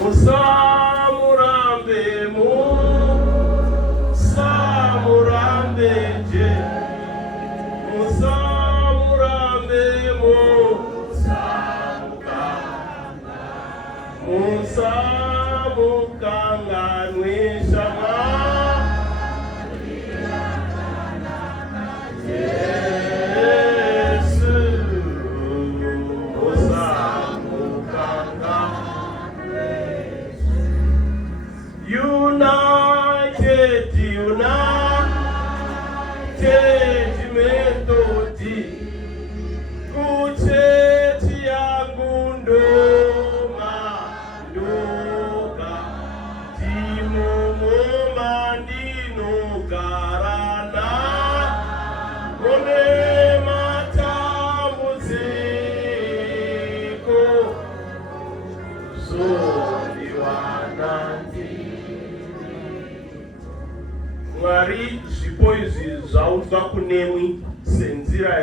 Musamurambe, Musamurambe, Musamurambe, Musamukanganwe shama. Jesu, Musamukanganwe. United, united metodi. Kucheti yangu ndoma ndoka. Timu mumandino karana. Kone matambuziko. Zoli wanandini. Mwari zvipo izvi zvaunzwa kunemwi senzira